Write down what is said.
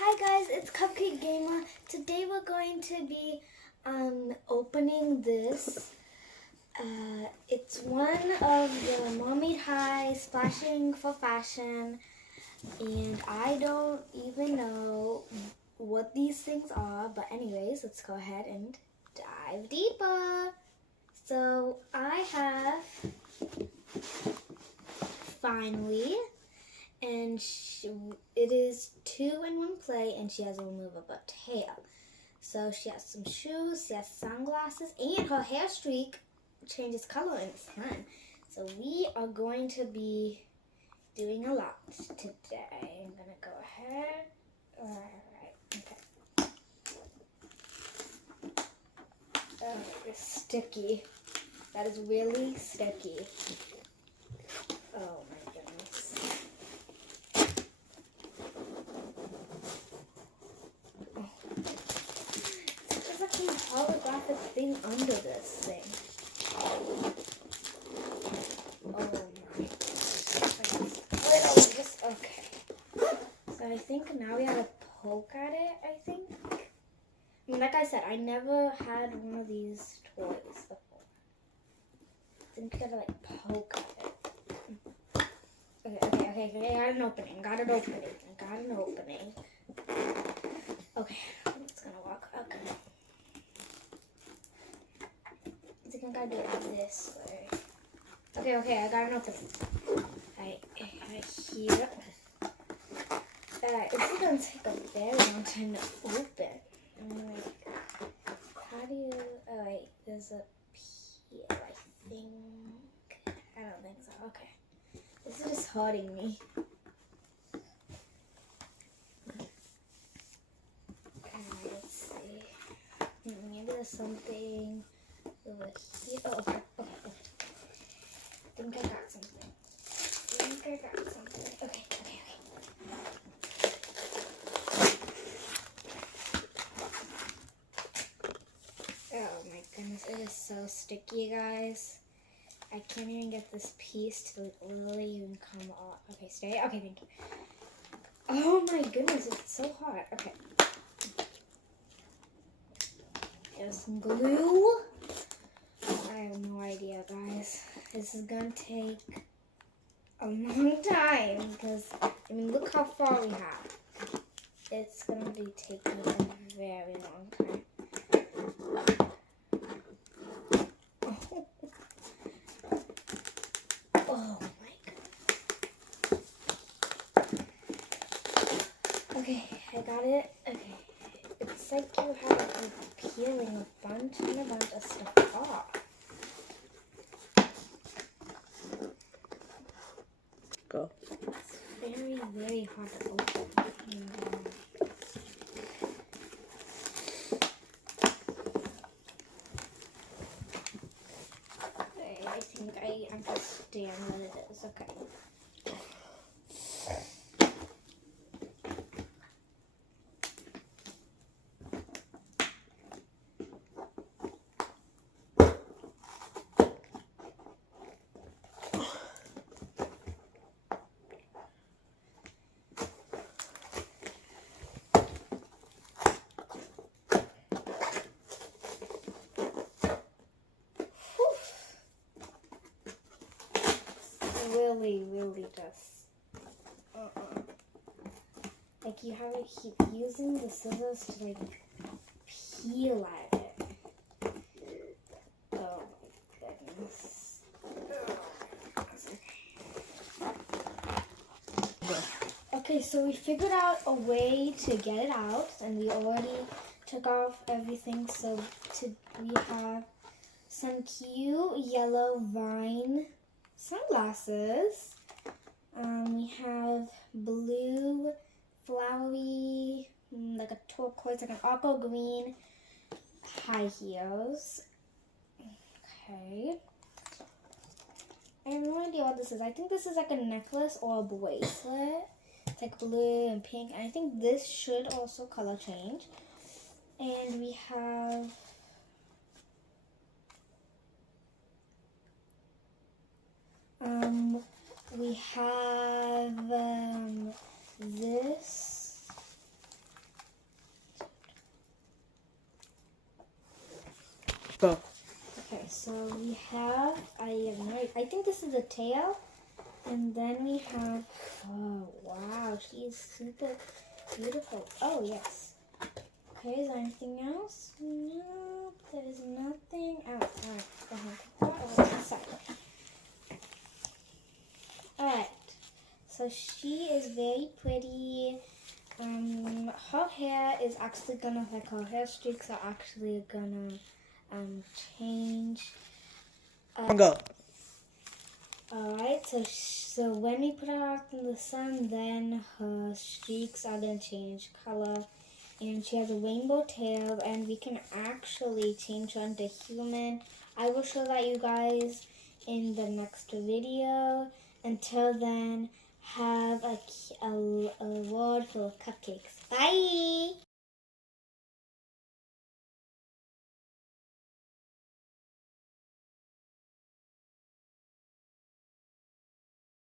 Hi guys, it's Cupcake Gamer. Today we're going to be opening this. It's one of the Mermaid High Splashing for Fashion, and I don't even know what these things are, but anyways, let's go ahead and dive deeper. So I have finally, and it is 2-in-1 play, and she has a removable tail. So she has some shoes, she has sunglasses, and her hair streak changes color in the sun. So we are going to be doing a lot today. I'm gonna go ahead. Alright, okay. Oh, it's sticky. That is really sticky. Oh my goodness. There's like some holographic thing under this thing. Oh my. Okay. So I think now we have to poke at it, I think. I mean, like I said, I never had one of these toys before. I think you gotta like poke at it. Okay, I got an opening. Okay, it's gonna walk. Okay. I think I gotta do it this way. Okay, I got an opening. Right here. This is gonna take a very long time to open. I mean, like, how do you? Oh wait, there's a peel, I think. I don't think so. Okay, this is just hurting me. Let's see. Maybe there's something over here. Oh, okay. I think I got something. Okay. Oh my goodness, it is so sticky, guys. I can't even get this piece to literally even come off. Okay, stay. Okay, thank you. Oh my goodness, it's so hot. Okay. There's some glue. I have no idea, guys. This is gonna take a long time because, I mean, look how far we have. It's gonna be taking a very long time. Oh my god. Okay, I got it. Okay. It's like you have like peeling a bunch of stuff off. Go. It's very, very hard to open. Okay, I think I understand what it is. Okay. Really just like you have to keep using the scissors to like peel at it. Oh my goodness. Okay, so we figured out a way to get it out, and we already took off everything. So we have some cute yellow vine sunglasses. We have blue, flowery, like a turquoise, like an aqua green high heels. Okay. I have no idea what this is. I think this is like a necklace or a bracelet. It's like blue and pink. And I think this should also color change. And we have this Go. Okay, so we have, I think this is the tail. And then we have, oh wow, she is super beautiful. Oh yes. Okay, is there anything else? No, there is nothing else. Alright, go ahead. Put that all to the side. Alright, so she is very pretty. Her hair is actually gonna, like her hair streaks are actually gonna change. Go. Alright, so when we put her out in the sun, then her streaks are gonna change color. And she has a rainbow tail, and we can actually change her into human. I will show that you guys in the next video. Until then, have a world full of cupcakes. Bye!